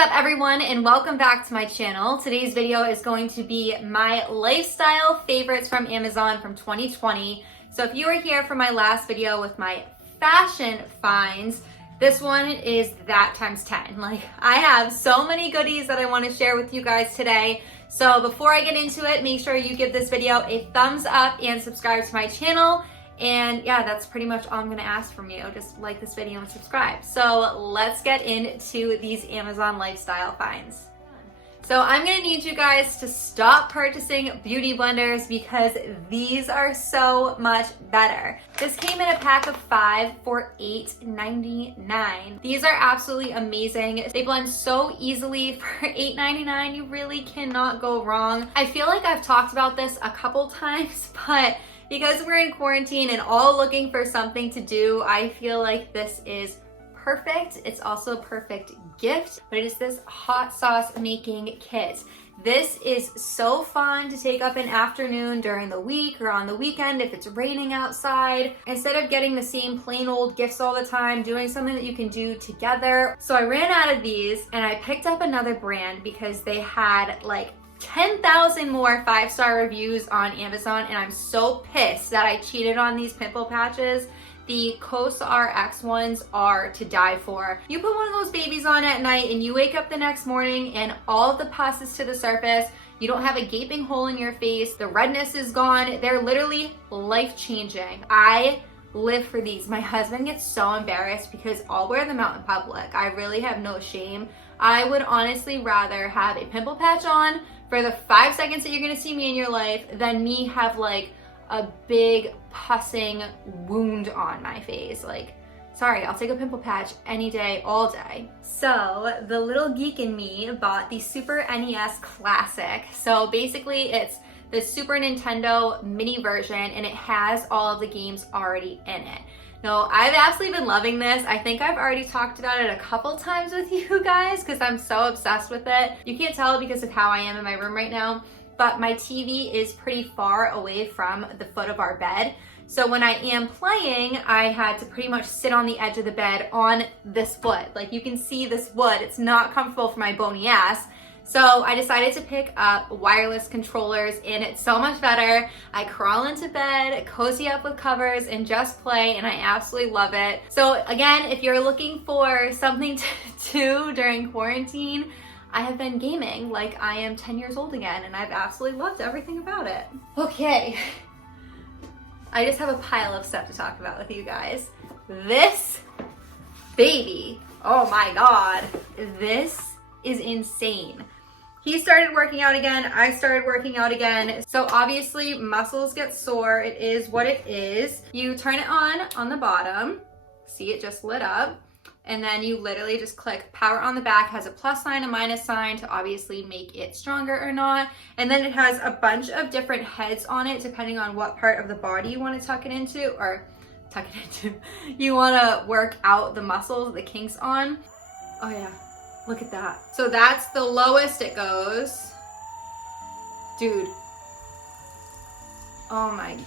up everyone and welcome back to my channel. Today's video is going to be my lifestyle favorites from Amazon from 2020. So if you were here for my last video with my fashion finds, this one is that times 10. Like, I have so many goodies that I want to share with you guys today. So before I get into it, make sure you give this video a thumbs up and subscribe to my channel. And yeah, that's pretty much all I'm gonna ask from you. Just like this video and subscribe. So let's get into these Amazon lifestyle finds. So I'm gonna need you guys to stop purchasing beauty blenders because these are so much better. This came in a pack of 5 for $8.99. These are absolutely amazing. They blend so easily for $8.99. You really cannot go wrong. I feel like I've talked about this a couple times, but because we're in quarantine and all looking for something to do, I feel like this is perfect. It's also a perfect gift, but it is this hot sauce making kit. This is so fun to take up an afternoon during the week or on the weekend if it's raining outside. Instead of getting the same plain old gifts all the time, doing something that you can do together. So I ran out of these and I picked up another brand because they had like 10,000 more 5-star reviews on Amazon, and I'm so pissed that I cheated on these pimple patches. The CosRX ones are to die for. You put one of those babies on at night and you wake up the next morning and all of the pus is to the surface. You don't have a gaping hole in your face. The redness is gone. They're literally life-changing. I live for these. My husband gets so embarrassed because I'll wear them out in public. I really have no shame. I would honestly rather have a pimple patch on for the 5 seconds that you're gonna see me in your life than me have like a big pussing wound on my face. Like, sorry, I'll take a pimple patch any day, all day. So the little geek in me bought the Super NES Classic. So basically it's the Super Nintendo mini version and it has all of the games already in it. No, I've absolutely been loving this. I think I've already talked about it a couple times with you guys because I'm so obsessed with it. You can't tell because of how I am in my room right now, but my TV is pretty far away from the foot of our bed. So when I am playing, I had to pretty much sit on the edge of the bed on this foot. Like, you can see this wood. It's not comfortable for my bony ass. So I decided to pick up wireless controllers and it's so much better. I crawl into bed, cozy up with covers and just play, and I absolutely love it. So again, if you're looking for something to do during quarantine, I have been gaming like I am 10 years old again and I've absolutely loved everything about it. Okay, I just have a pile of stuff to talk about with you guys. This baby, oh my God, this is insane. He started working out again, I started working out again. So obviously muscles get sore, it is what it is. You turn it on the bottom, see it just lit up, and then you literally just click power on the back, has a plus sign, a minus sign to obviously make it stronger or not. And then it has a bunch of different heads on it depending on what part of the body you want to tuck it into, you want to work out the muscles, the kinks on. Oh yeah. Look at that. So that's the lowest it goes. Dude. Oh my.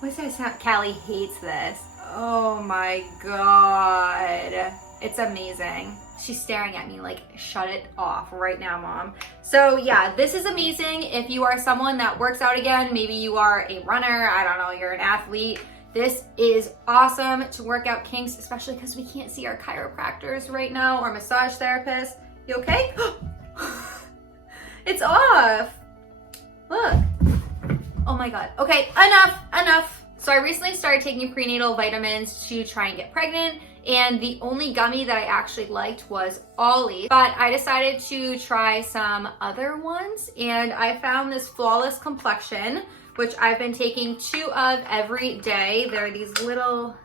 What's that sound? Callie hates this. Oh my God. It's amazing. She's staring at me like, shut it off right now, Mom. So yeah, this is amazing. If you are someone that works out again, maybe you are a runner, I don't know, you're an athlete. This is awesome to work out kinks, especially because we can't see our chiropractors right now or massage therapists. You okay? It's off. Look. Oh my God. Okay, enough. So I recently started taking prenatal vitamins to try and get pregnant, and the only gummy that I actually liked was Ollie, but I decided to try some other ones, and I found this Flawless Complexion, which I've been taking 2 of every day. They're these little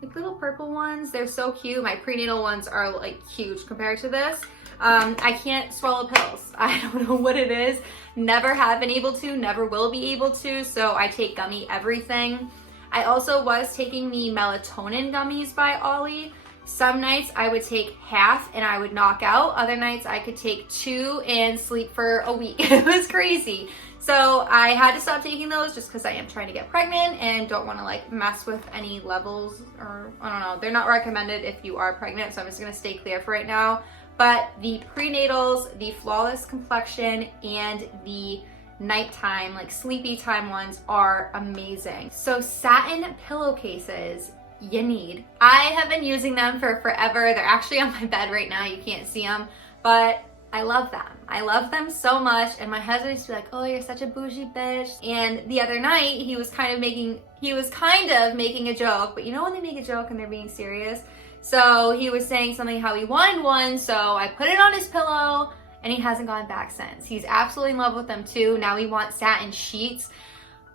purple ones. They're so cute. My prenatal ones are like huge compared to this. I can't swallow pills. I don't know what it is. Never have been able to, never will be able to. So I take gummy everything. I also was taking the melatonin gummies by Ollie. Some nights I would take half and I would knock out. Other nights I could take 2 and sleep for a week. It was crazy. So I had to stop taking those just because I am trying to get pregnant and don't want to like mess with any levels, or I don't know. They're not recommended if you are pregnant, so I'm just going to stay clear for right now. But the prenatals, the flawless complexion, and the nighttime, like sleepy time ones are amazing. So satin pillowcases, you need. I have been using them for forever. They're actually on my bed right now. You can't see them, but I love them. I love them so much. And my husband used to be like, oh, you're such a bougie bitch. And the other night he was kind of making a joke, but you know when they make a joke and they're being serious? So he was saying something how he wanted one. So I put it on his pillow and he hasn't gone back since. He's absolutely in love with them too. Now he wants satin sheets.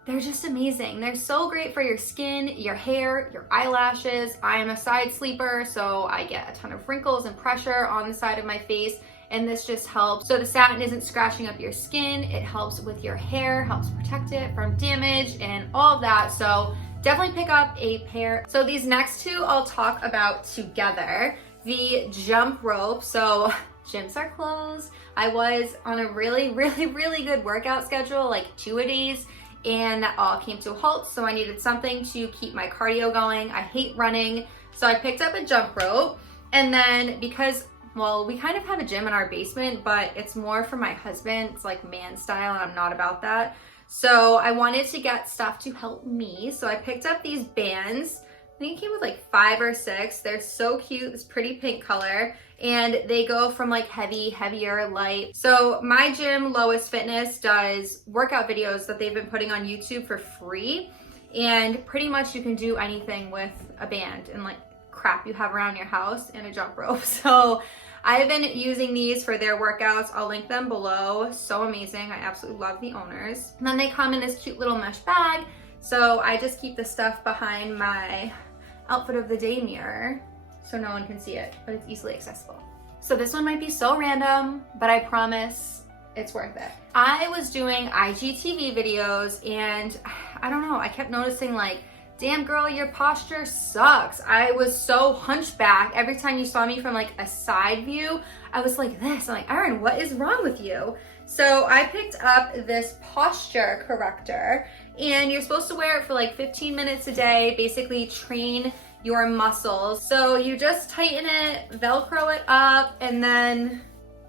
They're just amazing. They're so great for your skin, your hair, your eyelashes. I am a side sleeper, so I get a ton of wrinkles and pressure on the side of my face, and this just helps. So the satin isn't scratching up your skin. It helps with your hair, helps protect it from damage and all of that. So definitely pick up a pair. So these next two I'll talk about together. The jump rope. So gyms are closed. I was on a really good workout schedule, like 2-a-days, and that all came to a halt. So I needed something to keep my cardio going. I hate running. So I picked up a jump rope. And then because, well, we kind of have a gym in our basement, but it's more for my husband. It's like man style and I'm not about that. So I wanted to get stuff to help me. So I picked up these bands. I think it came with like 5 or 6. They're so cute, this pretty pink color. And they go from like heavy, heavier, light. So my gym, Lowest Fitness, does workout videos that they've been putting on YouTube for free. And pretty much you can do anything with a band and like crap you have around your house and a jump rope. So I've been using these for their workouts. I'll link them below. So amazing. I absolutely love the owners. And then they come in this cute little mesh bag. So I just keep the stuff behind my outfit of the day mirror so no one can see it, but it's easily accessible. So this one might be so random, but I promise it's worth it. I was doing IGTV videos and I don't know, I kept noticing like, damn girl, your posture sucks. I was so hunchback. Every time you saw me from like a side view, I was like this. I'm like, Erin, what is wrong with you? So I picked up this posture corrector and you're supposed to wear it for like 15 minutes a day, basically train your muscles. So you just tighten it, Velcro it up, and then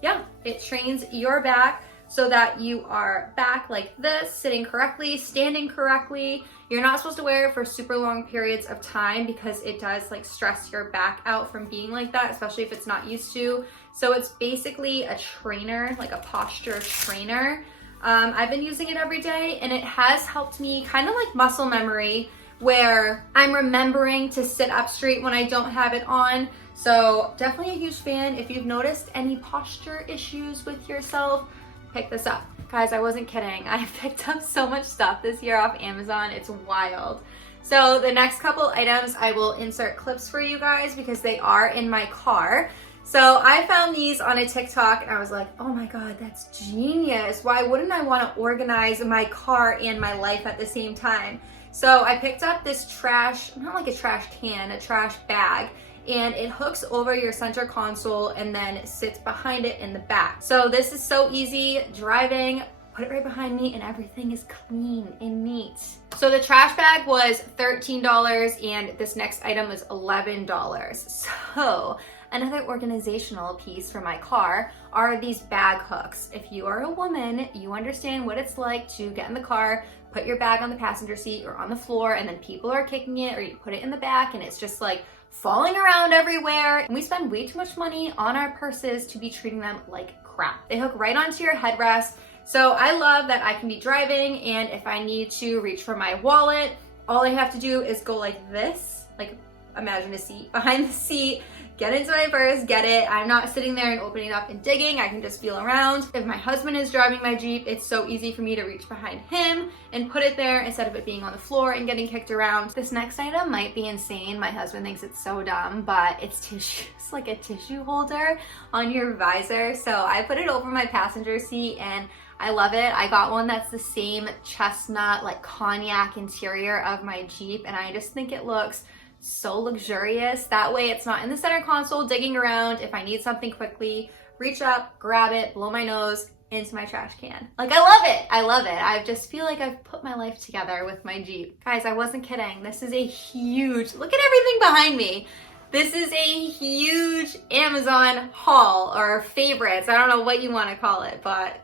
yeah, it trains your back so that you are back like this, sitting correctly, standing correctly. You're not supposed to wear it for super long periods of time because it does like stress your back out from being like that, especially if it's not used to. So it's basically a trainer, like a posture trainer. I've been using it every day and it has helped me kind of like muscle memory where I'm remembering to sit up straight when I don't have it on. So definitely a huge fan. If you've noticed any posture issues with yourself, pick this up. Guys, I wasn't kidding. I picked up so much stuff this year off Amazon. It's wild. So the next couple items I will insert clips for you guys because they are in my car. So I found these on a TikTok and I was like, oh my God, that's genius. Why wouldn't I want to organize my car and my life at the same time? So I picked up this trash, not like a trash can, a trash bag, and it hooks over your center console and then sits behind it in the back. So this is so easy, driving, put it right behind me and everything is clean and neat. So the trash bag was $13 and this next item was $11. So another organizational piece for my car are these bag hooks. If you are a woman, you understand what it's like to get in the car, put your bag on the passenger seat or on the floor, and then people are kicking it, or you put it in the back and it's just like falling around everywhere. And we spend way too much money on our purses to be treating them like crap. They hook right onto your headrest. So I love that I can be driving, and if I need to reach for my wallet, all I have to do is go like this, like imagine a seat behind the seat, get into my purse, get it. I'm not sitting there and opening it up and digging. I can just feel around. If my husband is driving my Jeep, it's so easy for me to reach behind him and put it there instead of it being on the floor and getting kicked around. This next item might be insane. My husband thinks it's so dumb, but it's tissue. It's like a tissue holder on your visor. So I put it over my passenger seat and I love it. I got one that's the same chestnut, like cognac interior of my Jeep, and I just think it looks so luxurious. That way it's not in the center console digging around. If I need something quickly, reach up, grab it, blow my nose, into my trash can. Like, I love it. I love it. I just feel like I've put my life together with my Jeep. Guys, I wasn't kidding. This is a huge, look at everything behind me. This is a huge Amazon haul, or favorites. I don't know what you want to call it, but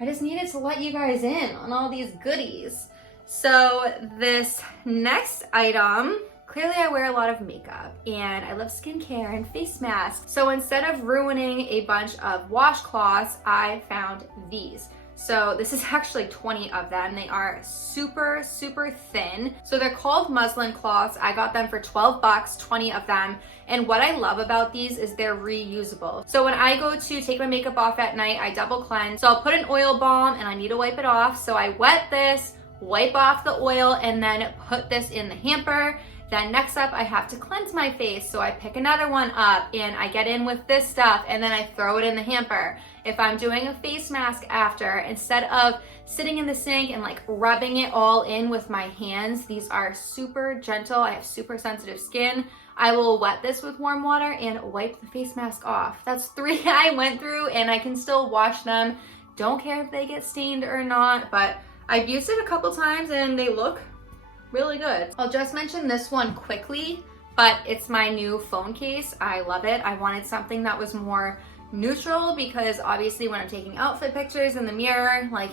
I just needed to let you guys in on all these goodies. So this next item, clearly I wear a lot of makeup and I love skincare and face masks. So instead of ruining a bunch of washcloths, I found these. So this is actually 20 of them. They are super, super thin. So they're called muslin cloths. I got them for 12 bucks, 20 of them. And what I love about these is they're reusable. So when I go to take my makeup off at night, I double cleanse. So I'll put an oil balm and I need to wipe it off. So I wet this, wipe off the oil, and then put this in the hamper. Then next up, I have to cleanse my face. So I pick another one up and I get in with this stuff and then I throw it in the hamper. If I'm doing a face mask after, instead of sitting in the sink and like rubbing it all in with my hands, these are super gentle. I have super sensitive skin. I will wet this with warm water and wipe the face mask off. That's 3 I went through and I can still wash them. Don't care if they get stained or not, but I've used it a couple times and they look really good. I'll just mention this one quickly, but it's my new phone case. I love it. I wanted something that was more neutral because obviously when I'm taking outfit pictures in the mirror, like,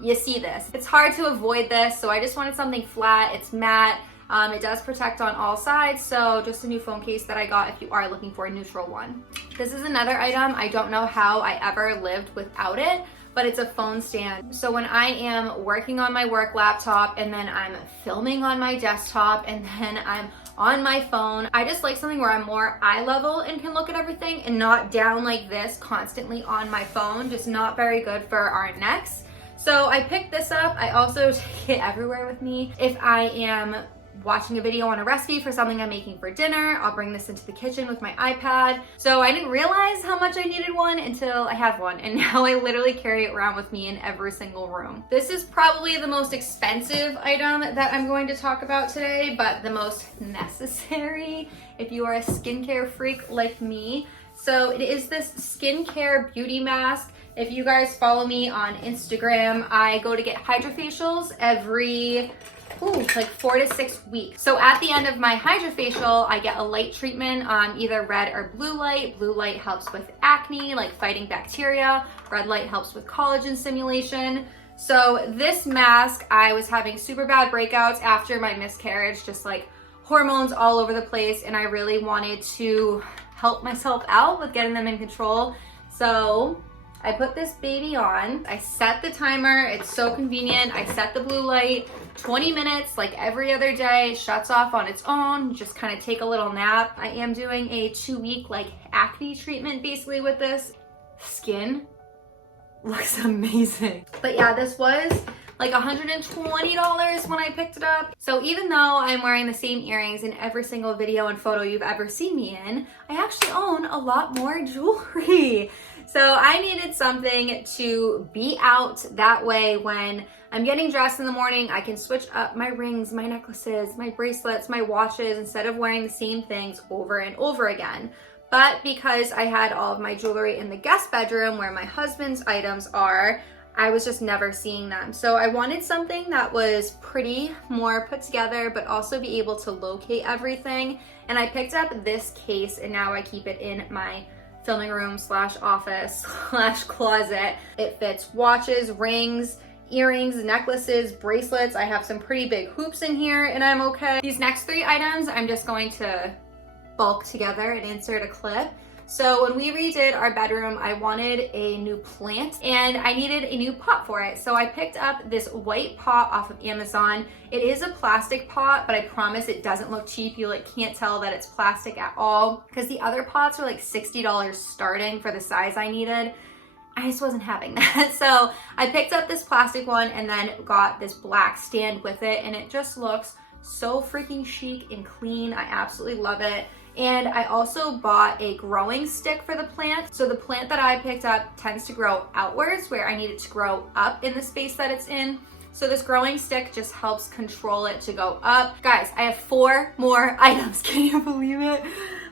you see this. It's hard to avoid this, so I just wanted something flat. It's matte. It does protect on all sides, so just a new phone case that I got if you are looking for a neutral one. This is another item. I don't know how I ever lived without it, but it's a phone stand. So when I am working on my work laptop and then I'm filming on my desktop and then I'm on my phone, I just like something where I'm more eye level and can look at everything and not down like this constantly on my phone. Just not very good for our necks. So I picked this up. I also take it everywhere with me. If I am watching a video on a recipe for something I'm making for dinner, I'll bring this into the kitchen with my iPad. So I didn't realize how much I needed one until I have one, and now I literally carry it around with me in every single room. This is probably the most expensive item that I'm going to talk about today, but the most necessary if you are a skincare freak like me. So it is this skincare beauty mask. If you guys follow me on Instagram, I go to get hydrofacials every like 4 to 6 weeks. So at the end of my hydrofacial, I get a light treatment, either red or blue light. Blue light helps with acne, like fighting bacteria. Red light helps with collagen stimulation. So this mask, I was having super bad breakouts after my miscarriage, just like hormones all over the place, and I really wanted to help myself out with getting them in control. So I put this baby on. I set the timer. It's so convenient. I set the blue light, 20 minutes, like every other day, shuts off on its own. Just kind of take a little nap. I am doing a 2-week like acne treatment basically with this. Skin looks amazing. But yeah, this was like $120 when I picked it up. So even though I'm wearing the same earrings in every single video and photo you've ever seen me in, I actually own a lot more jewelry. So I needed something to be out that way when I'm getting dressed in the morning. I can switch up my rings, my necklaces, my bracelets, my watches, instead of wearing the same things over and over again. But because I had all of my jewelry in the guest bedroom where my husband's items are, I was just never seeing them. So I wanted something that was pretty, more put together, but also be able to locate everything. And I picked up this case and now I keep it in my filming room / office / closet. It fits watches, rings, earrings, necklaces, bracelets. I have some pretty big hoops in here and I'm okay. These next 3 items, I'm just going to bulk together and insert a clip. So when we redid our bedroom, I wanted a new plant and I needed a new pot for it. So I picked up this white pot off of Amazon. It is a plastic pot, but I promise it doesn't look cheap. You like can't tell that it's plastic at all because the other pots were like $60 starting for the size I needed. I just wasn't having that. So I picked up this plastic one and then got this black stand with it, and it just looks so freaking chic and clean. I absolutely love it. And I also bought a growing stick for the plant. So the plant that I picked up tends to grow outwards where I need it to grow up in the space that it's in. So this growing stick just helps control it to go up. Guys, I have 4 more items. Can you believe it?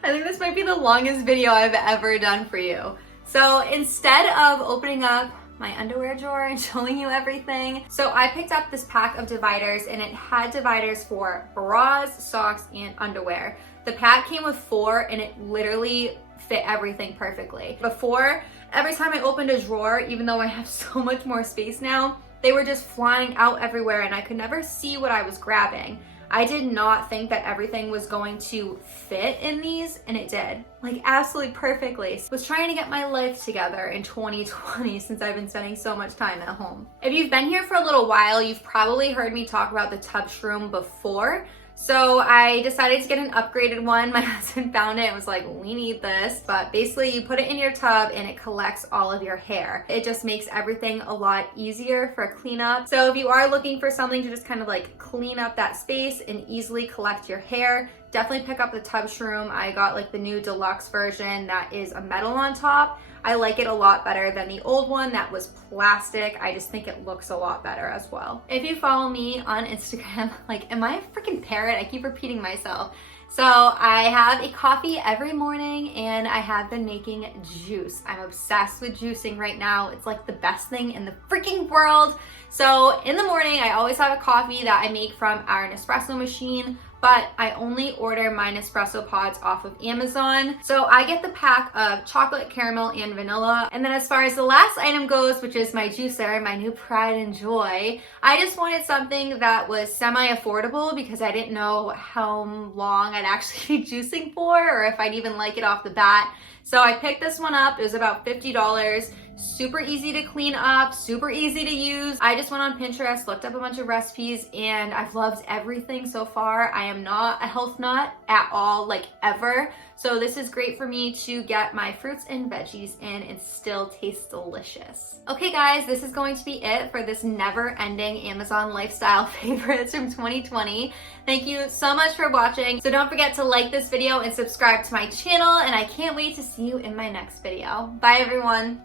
I think this might be the longest video I've ever done for you. So instead of opening up my underwear drawer and showing you everything. So I picked up this pack of dividers and it had dividers for bras, socks, and underwear. The pack came with 4 and it literally fit everything perfectly. Before, every time I opened a drawer, even though I have so much more space now, they were just flying out everywhere and I could never see what I was grabbing. I did not think that everything was going to fit in these, and it did. Like, absolutely perfectly. Was trying to get my life together in 2020 since I've been spending so much time at home. If you've been here for a little while, you've probably heard me talk about the tub shroom before. So I decided to get an upgraded one. My husband found it and was like, we need this. But basically you put it in your tub and it collects all of your hair. It just makes everything a lot easier for cleanup. So if you are looking for something to just kind of like clean up that space and easily collect your hair, definitely pick up the tub shroom. I got like the new deluxe version that is a metal on top. I like it a lot better than the old one that was plastic. I just think it looks a lot better as well. If you follow me on Instagram, like, am I a freaking parrot? I keep repeating myself. So I have a coffee every morning and I have been making juice. I'm obsessed with juicing right now. It's like the best thing in the freaking world. So in the morning, I always have a coffee that I make from our Nespresso machine, but I only order my Nespresso pods off of Amazon. So I get the pack of chocolate, caramel, and vanilla. And then as far as the last item goes, which is my juicer, my new pride and joy, I just wanted something that was semi-affordable because I didn't know how long I'd actually be juicing for or if I'd even like it off the bat. So I picked this one up. It was about $50. Super easy to clean up, super easy to use. I just went on Pinterest, looked up a bunch of recipes, and I've loved everything so far. I am not a health nut at all, like ever. So this is great for me to get my fruits and veggies in and still taste delicious. Okay guys, this is going to be it for this never-ending Amazon lifestyle favorites from 2020. Thank you so much for watching. So don't forget to like this video and subscribe to my channel, and I can't wait to see you in my next video. Bye everyone.